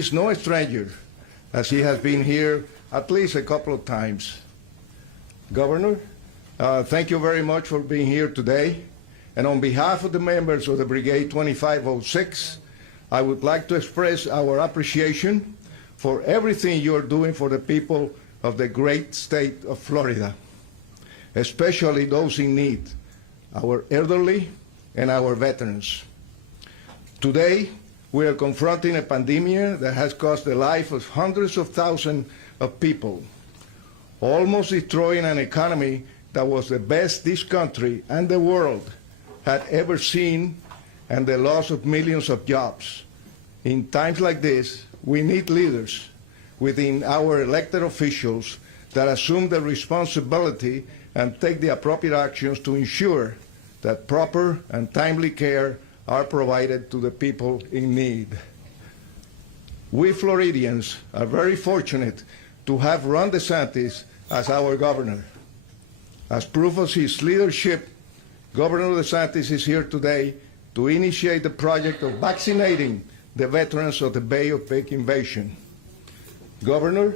is no stranger, as he has been here at least a couple of times. Governor, thank you very much for being here today. And on behalf of the members of the Brigade 2506, I would like to express our appreciation for everything you are doing for the people of the great state of Florida, especially those in need, our elderly and our veterans. Today, we are confronting a pandemic that has cost the life of hundreds of thousands of people, almost destroying an economy that was the best this country and the world had ever seen, and the loss of millions of jobs. In times like this, we need leaders within our elected officials that assume the responsibility and take the appropriate actions to ensure that proper and timely care are provided to the people in need. We Floridians are very fortunate to have Ron DeSantis as our governor. As proof of his leadership, Governor DeSantis is here today to initiate the project of vaccinating the veterans of the Bay of Pigs invasion. Governor,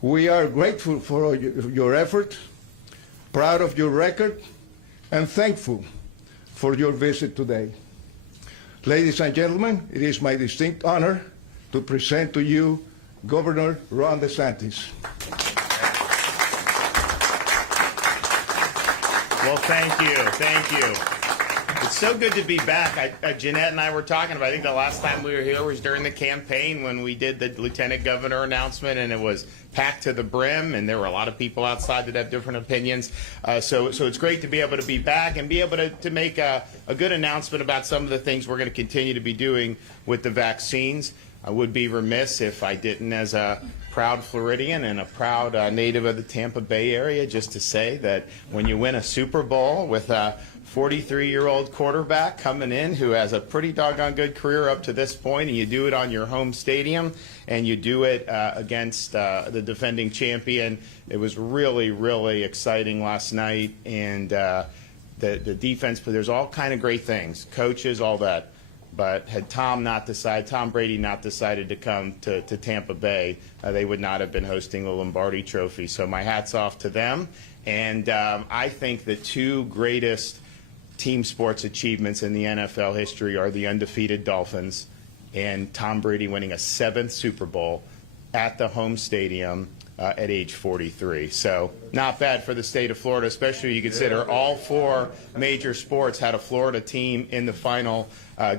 we are grateful for your effort, proud of your record, and thankful for your visit today. Ladies and gentlemen, it is my distinct honor to present to you Governor Ron DeSantis. Well, thank you. Thank you. It's so good to be back. Jeanette and I were talking about, I think the last time we were here was during the campaign when we did the Lieutenant Governor announcement, and it was packed to the brim, and there were a lot of people outside that have different opinions. So it's great to be able to be back and be able to make a good announcement about some of the things we're going to continue to be doing with the vaccines. I would be remiss if I didn't, as a proud Floridian and a proud native of the Tampa Bay area, just to say that when you win a Super Bowl with a 43-year-old quarterback coming in who has a pretty doggone good career up to this point, and you do it on your home stadium, and you do it against the defending champion, it was really, really exciting last night. And the defense, but there's all kind of great things, coaches, all that. But had Tom Brady not decided to come to Tampa Bay, they would not have been hosting the Lombardi Trophy. So my hat's off to them. And I think the two greatest team sports achievements in the NFL history are the undefeated Dolphins and Tom Brady winning a 7th Super Bowl at the home stadium at age 43. So not bad for the state of Florida, especially when you consider all 4 major sports had a Florida team in the final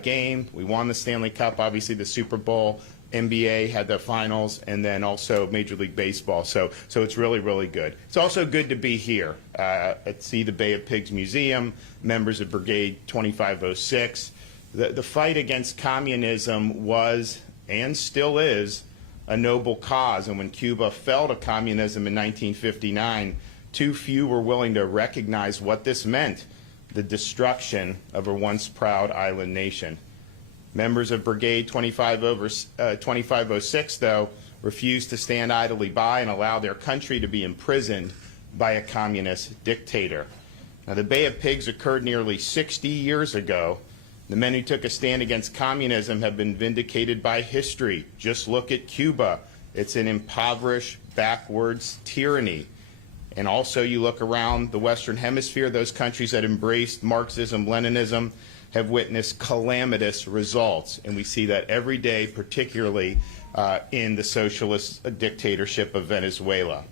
game. We won the Stanley Cup, obviously the Super Bowl. NBA had the finals, and then also Major League Baseball. So it's really, really good. It's also good to be here at see the Bay of Pigs Museum, members of Brigade 2506. The fight against communism was, and still is, a noble cause. And when Cuba fell to communism in 1959, too few were willing to recognize what this meant, the destruction of a once proud island nation. Members of Brigade 2506, though, refused to stand idly by and allow their country to be imprisoned by a communist dictator. Now, the Bay of Pigs occurred nearly 60 years ago. The men who took a stand against communism have been vindicated by history. Just look at Cuba. It's an impoverished, backwards tyranny. And also you look around the Western Hemisphere, those countries that embraced Marxism, Leninism have witnessed calamitous results. And we see that every day, particularly in the socialist dictatorship of Venezuela.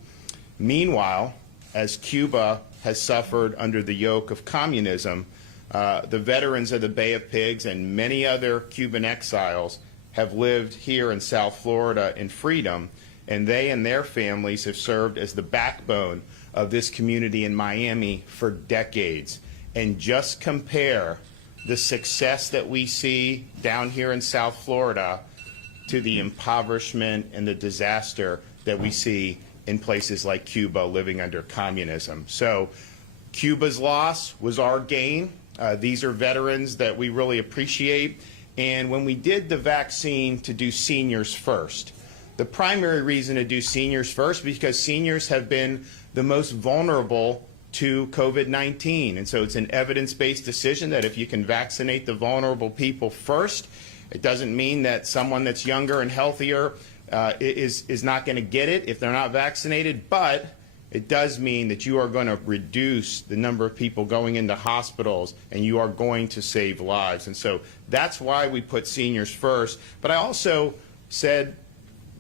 Meanwhile, as Cuba has suffered under the yoke of communism, the veterans of the Bay of Pigs and many other Cuban exiles have lived here in South Florida in freedom, and they and their families have served as the backbone of this community in Miami for decades. And just compare the success that we see down here in South Florida to the impoverishment and the disaster that we see in places like Cuba living under communism. So Cuba's loss was our gain. These are veterans that we really appreciate. And when we did the vaccine to do seniors first, the primary reason to do seniors first because seniors have been the most vulnerable to COVID-19. And so it's an evidence-based decision that if you can vaccinate the vulnerable people first, It doesn't mean that someone that's younger and healthier is not going to get it if they're not vaccinated, but it does mean that you are going to reduce the number of people going into hospitals, and you are going to save lives. And so that's why we put seniors first. But I also said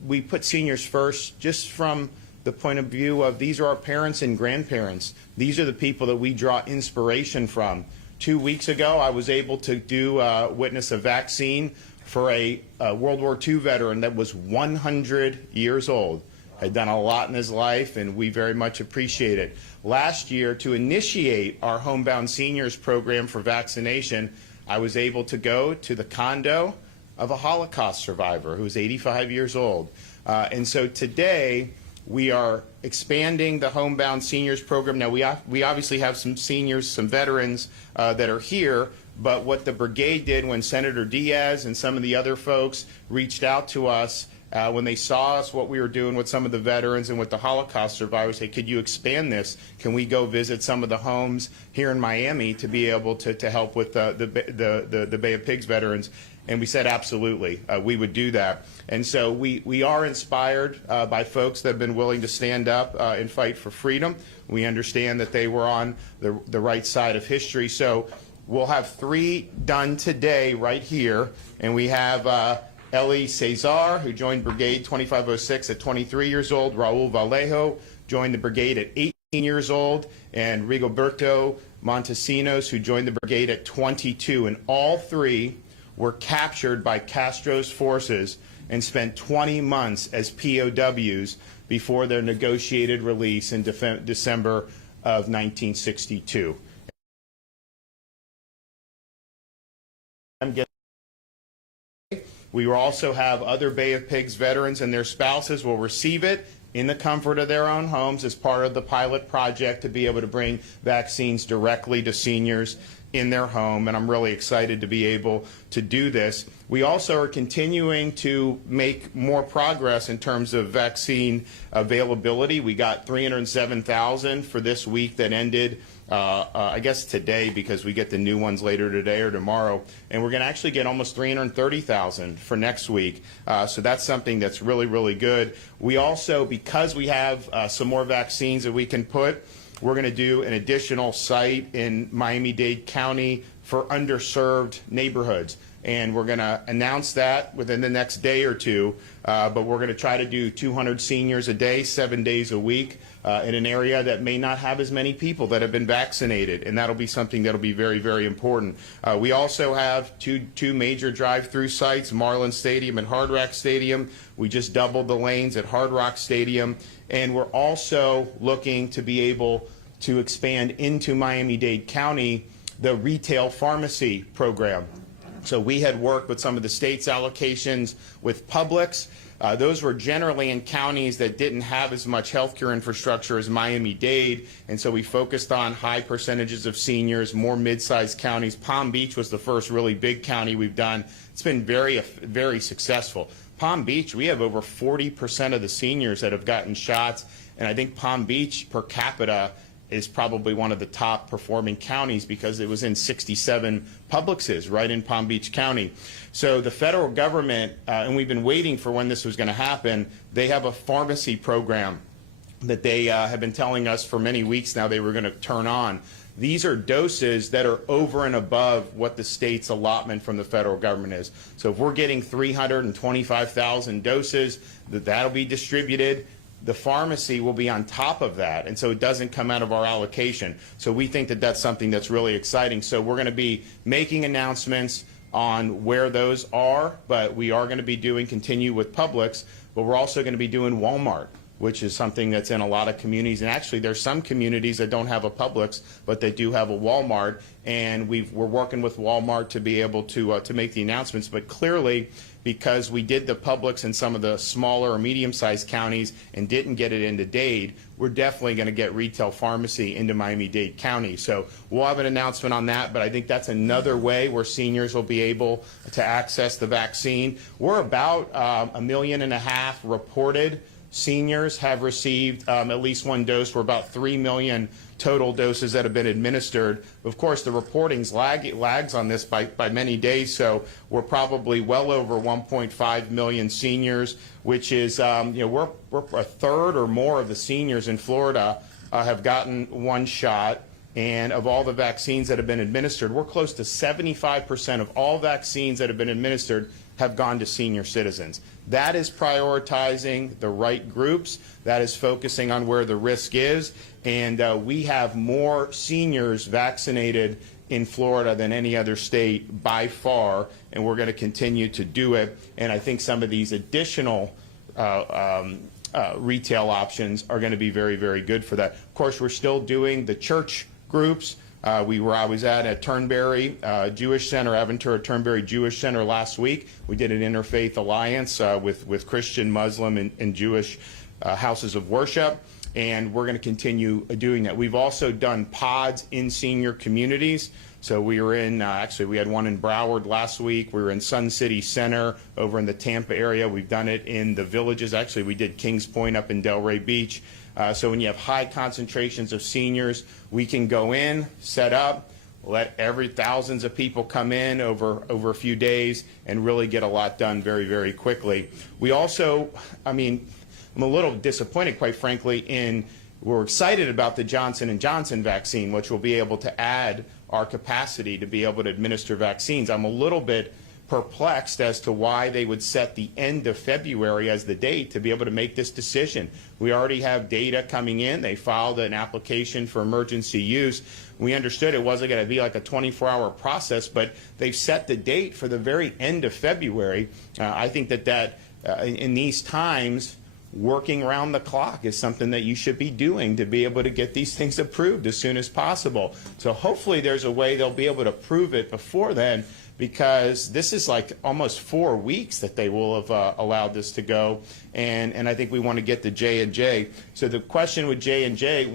we put seniors first just from the point of view of these are our parents and grandparents. These are the people that we draw inspiration from. 2 weeks ago, I was able to witness a vaccine for a World War II veteran that was 100 years old. Had done a lot in his life, and we very much appreciate it. Last year, to initiate our Homebound Seniors program for vaccination, I was able to go to the condo of a Holocaust survivor who was 85 years old. And so today, we are expanding the Homebound Seniors program. Now, we obviously have some seniors, some veterans that are here, but what the brigade did when Senator Diaz and some of the other folks reached out to us when they saw us, what we were doing with some of the veterans and with the Holocaust survivors, hey, could you expand this? Can we go visit some of the homes here in Miami to be able to help with the Bay of Pigs veterans? And we said absolutely, we would do that. And so we are inspired by folks that have been willing to stand up and fight for freedom. We understand that they were on the right side of history. So we'll have 3 done today right here, and we have Ellie Cesar, who joined Brigade 2506 at 23 years old. Raul Vallejo joined the brigade at 18 years old. And Rigoberto Montesinos, who joined the brigade at 22. And all 3 were captured by Castro's forces and spent 20 months as POWs before their negotiated release in December of 1962. We will also have other Bay of Pigs veterans and their spouses will receive it in the comfort of their own homes as part of the pilot project to be able to bring vaccines directly to seniors in their home, and I'm really excited to be able to do this. We also are continuing to make more progress in terms of vaccine availability. We got 307,000 for this week that ended I guess today, because we get the new ones later today or tomorrow, and we're going to actually get almost 330,000 for next week. So that's something that's really, really good. We also, because we have some more vaccines that we can put, we're going to do an additional site in Miami-Dade County for underserved neighborhoods. And we're going to announce that within the next day or two, but we're going to try to do 200 seniors a day, 7 days a week, in an area that may not have as many people that have been vaccinated, and that'll be something that'll be very, very important. We also have two major drive-through sites, Marlin Stadium and Hard Rock Stadium. We just doubled the lanes at Hard Rock Stadium, and we're also looking to be able to expand into Miami-Dade County the retail pharmacy program. So we had worked with some of the state's allocations with Publix. Those were generally in counties that didn't have as much healthcare infrastructure as Miami-Dade, and so we focused on high percentages of seniors, more mid-sized counties. Palm Beach was the first really big county we've done. It's been very, very successful. Palm Beach, we have over 40% of the seniors that have gotten shots, and I think Palm Beach per capita is probably one of the top performing counties because it was in 67 Publixes right in Palm Beach County. So the federal government, and we've been waiting for when this was going to happen, they have a pharmacy program that they have been telling us for many weeks now they were going to turn on. These are doses that are over and above what the state's allotment from the federal government is. So if we're getting 325,000 doses, that'll be distributed. The pharmacy will be on top of that, and so it doesn't come out of our allocation. So we think that that's something that's really exciting. So we're going to be making announcements on where those are, but we are going to be continue with Publix, but we're also going to be doing Walmart, which is something that's in a lot of communities. And actually, there's some communities that don't have a Publix, but they do have a Walmart, and we're working with Walmart to be able to make the announcements. But clearly, because we did the Publix in some of the smaller or medium-sized counties and didn't get it into Dade, we're definitely going to get retail pharmacy into Miami-Dade County. So we'll have an announcement on that, but I think that's another way where seniors will be able to access the vaccine. We're about 1.5 million reported seniors have received at least one dose. We're about 3 million total doses that have been administered. Of course, the reporting's lags on this by many days, so we're probably well over 1.5 million seniors, which is, we're a third or more of the seniors in Florida have gotten one shot. And of all the vaccines that have been administered, we're close to 75% of all vaccines that have been administered have gone to senior citizens. That is prioritizing the right groups. That is focusing on where the risk is. And we have more seniors vaccinated in Florida than any other state by far, and we're going to continue to do it. And I think some of these additional retail options are going to be very, very good for that. Of course, we're still doing the church groups. I was at Turnberry Jewish Center, Aventura Turnberry Jewish Center last week. We did an interfaith alliance with Christian, Muslim, and Jewish houses of worship, and we're going to continue doing that. We've also done pods in senior communities. So we were in, actually we had one in Broward last week. We were in Sun City Center over in the Tampa area. We've done it in the villages. Actually, we did Kings Point up in Delray Beach. So when you have high concentrations of seniors, we can go in, set up, let thousands of people come in over a few days and really get a lot done very, very quickly. We also, I'm a little disappointed, quite frankly, we're excited about the Johnson & Johnson vaccine, which will be able to add our capacity to be able to administer vaccines. I'm a little bit perplexed as to why they would set the end of February as the date to be able to make this decision. We already have data coming in. They filed an application for emergency use. We understood it wasn't going to be like a 24-hour process, but they've set the date for the very end of February. I think that in these times, working around the clock is something that you should be doing to be able to get these things approved as soon as possible. So hopefully there's a way they'll be able to prove it before then, because this is like almost 4 weeks that they will have allowed this to go, and I think we want to get the J&J. So the question with J&J,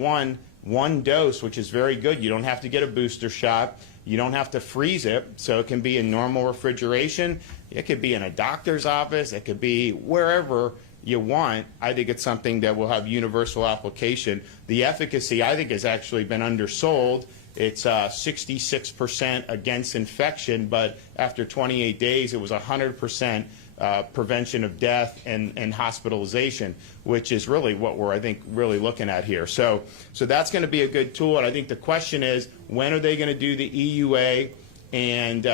one dose, which is very good. You don't have to get a booster shot. You don't have to freeze it, so it can be in normal refrigeration. It could be in a doctor's office. It could be wherever you want. I think it's something that will have universal application. The efficacy, I think, has actually been undersold. It's 66% against infection, but after 28 days, it was 100% prevention of death and hospitalization, which is really what we're, I think, really looking at here. So that's going to be a good tool, and I think the question is, when are they going to do the EUA, and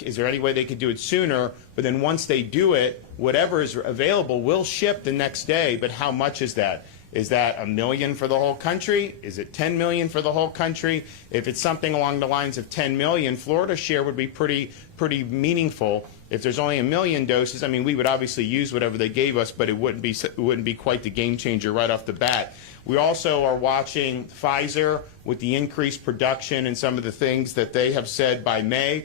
is there any way they could do it sooner? But then once they do it, whatever is available will ship the next day, but how much is that? Is that 1 million for the whole country? Is it 10 million for the whole country? If it's something along the lines of 10 million, Florida's share would be pretty meaningful. If there's only 1 million doses, we would obviously use whatever they gave us, but it wouldn't be quite the game changer right off the bat. We also are watching Pfizer with the increased production and some of the things that they have said by May.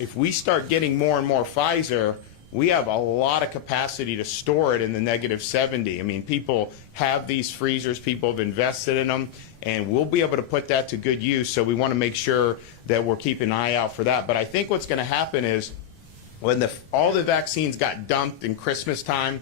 If we start getting more and more Pfizer, we have a lot of capacity to store it in the -70. People have these freezers, people have invested in them, and we'll be able to put that to good use. So we want to make sure that we're keeping an eye out for that. But I think what's going to happen is when all the vaccines got dumped in Christmas time,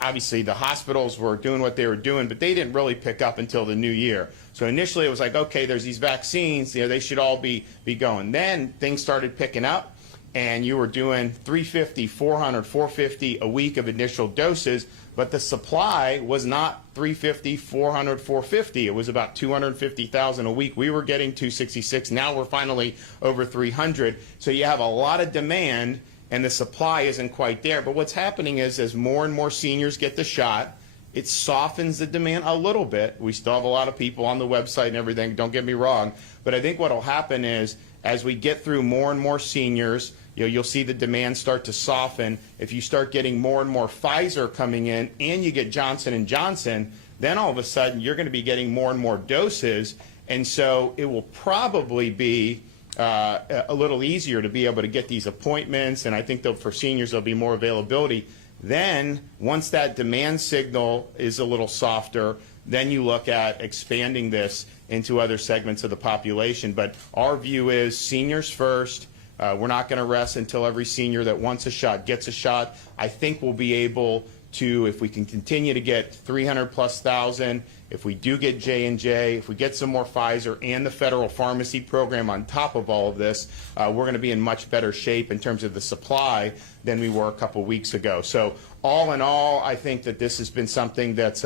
obviously the hospitals were doing what they were doing, but they didn't really pick up until the new year. So initially it was like, okay, there's these vaccines, they should all be going. Then things started picking up, and you were doing 350, 400, 450 a week of initial doses, but the supply was not 350, 400, 450. It was about 250,000 a week. We were getting 266. Now we're finally over 300. So you have a lot of demand, and the supply isn't quite there. But what's happening is, as more and more seniors get the shot, it softens the demand a little bit. We still have a lot of people on the website and everything, don't get me wrong. But I think what will happen is, as we get through more and more seniors, you'll see the demand start to soften. If you start getting more and more Pfizer coming in, and you get Johnson & Johnson, then all of a sudden you're going to be getting more and more doses. And so it will probably be a little easier to be able to get these appointments, and I think for seniors there'll be more availability. Then, once that demand signal is a little softer, then you look at expanding this into other segments of the population. But our view is seniors first. We're not going to rest until every senior that wants a shot gets a shot. I think we'll be able to, if we can continue to get 300,000+, if we do get J&J, if we get some more Pfizer and the federal pharmacy program on top of all of this, we're going to be in much better shape in terms of the supply than we were a couple weeks ago. So all in all, I think that this has been something that's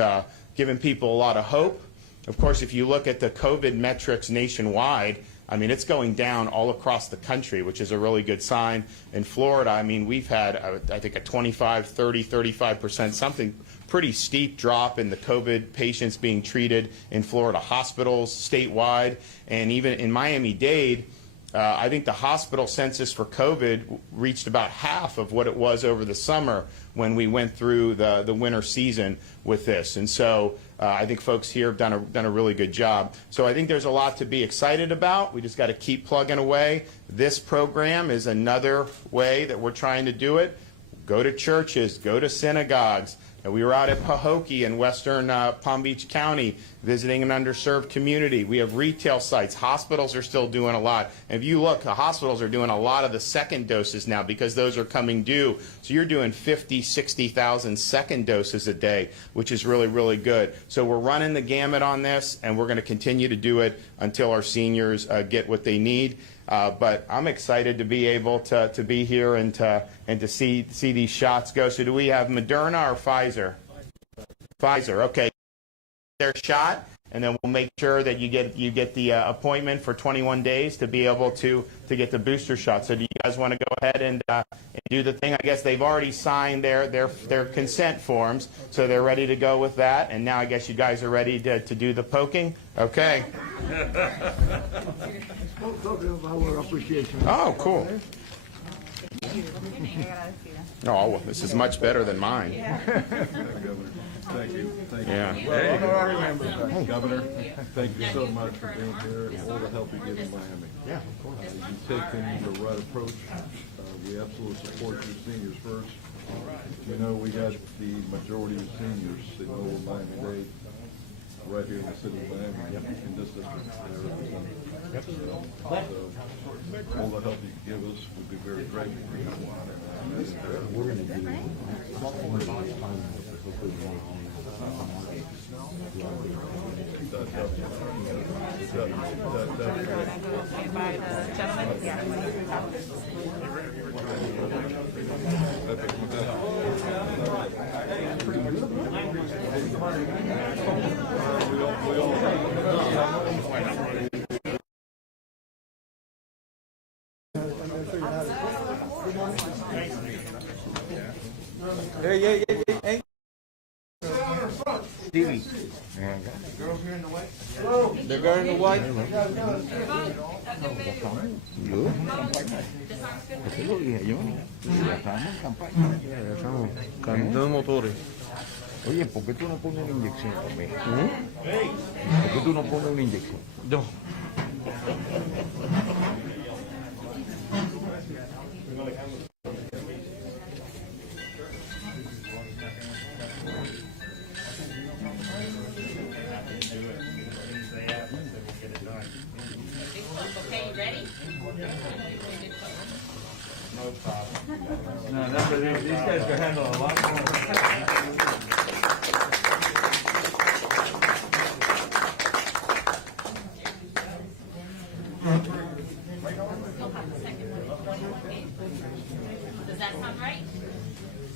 given people a lot of hope. Of course, if you look at the COVID metrics nationwide, I mean, it's going down all across the country, which is a really good sign. In Florida, I mean, we've had, I think, a 25, 30, 35%, something pretty steep drop in the COVID patients being treated in Florida hospitals statewide. And even in Miami-Dade, I think the hospital census for COVID reached about half of what it was over the summer when we went through the winter season with this. And so I think folks here have done a really good job. So I think there's a lot to be excited about. We just got to keep plugging away. This program is another way that we're trying to do it. Go to churches, go to synagogues. We were out at Pahokee in western Palm Beach County visiting an underserved community. We have retail sites. Hospitals are still doing a lot. And if you look, the hospitals are doing a lot of the second doses now because those are coming due. So you're doing 50, 60,000 second doses a day, which is really, really good. So we're running the gamut on this, and we're going to continue to do it until our seniors get what they need. But I'm excited to be able to be here and to see these shots go. So do we have Moderna or Pfizer? Pfizer, okay. Their shot, and then we'll make sure that you get the appointment for 21 days to be able to get the booster shot. So do you guys want to go ahead and do the thing? I guess they've already signed their consent forms, so they're ready to go with that. And now I guess you guys are ready to do the poking. Okay. Oh, cool. Oh, well, this is much better than mine. Thank you. Thank you. Yeah. Hey. Governor, thank you so much for being here and all the help you give in Miami. Yeah, of course. You've taken the right approach. We absolutely support your seniors first. You know, we got the majority of seniors in old Miami-Dade right here in the city of Miami, in this district. So, all the help you can give us, we'd be very grateful for you. We're going to do Hey. TV. The girl in the white. Yo, campaña. Eso lo dije yo. Ya estamos en campaña. Ya estamos calentando motores. Oye, ¿por qué tú no pones una inyección también? ¿Por qué tú no pones una inyección? No. Okay, you ready? No, that's what these guys can handle a lot more. Does that sound right?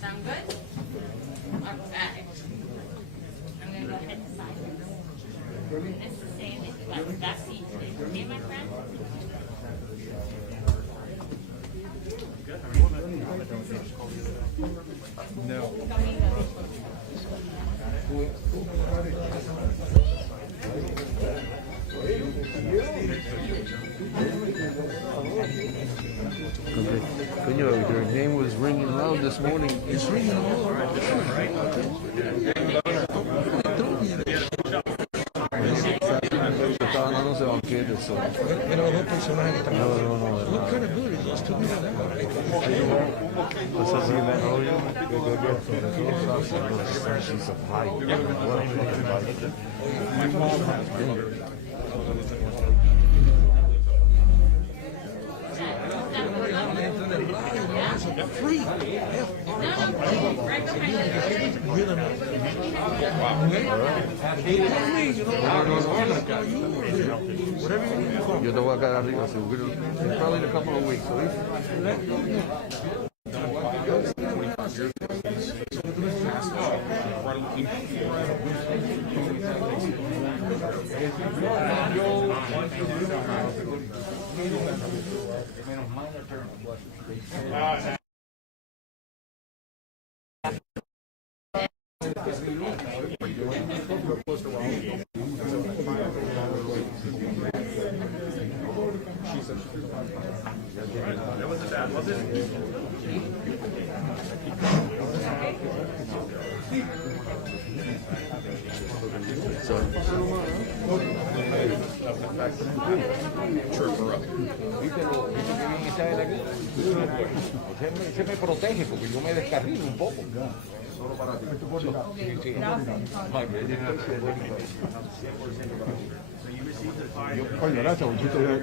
Sound good? Okay. I'm going to go ahead and sign this. This is saying that you got the vaccine today. Okay, my friend? Their name was ringing around this morning. It's ringing all around. Estaban dándose banquetes. Pero dos personajes que están No. What kind of good is this? Two minutes. Pues así, she's a fight. Free. No, right behind you. ayúdame. Okay? You call me, you know, I'll call you. Whatever you need to call. Yo te voy a quedar arriba seguro. Probably in a couple of weeks, ¿oíste? ¿Viste lo que bien está él aquí? Se me protege porque yo me descarrilo un poco. Solo para ti. Sí, sí. Oye, gracias,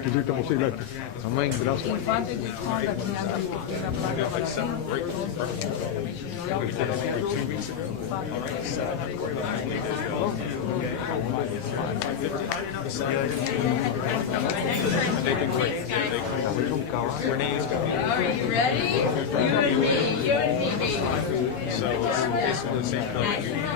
que hiciste posible esto. Amén. Gracias. Infante que están vacunando la placa para Are you ready? You and me, baby. So it's basically the same thing.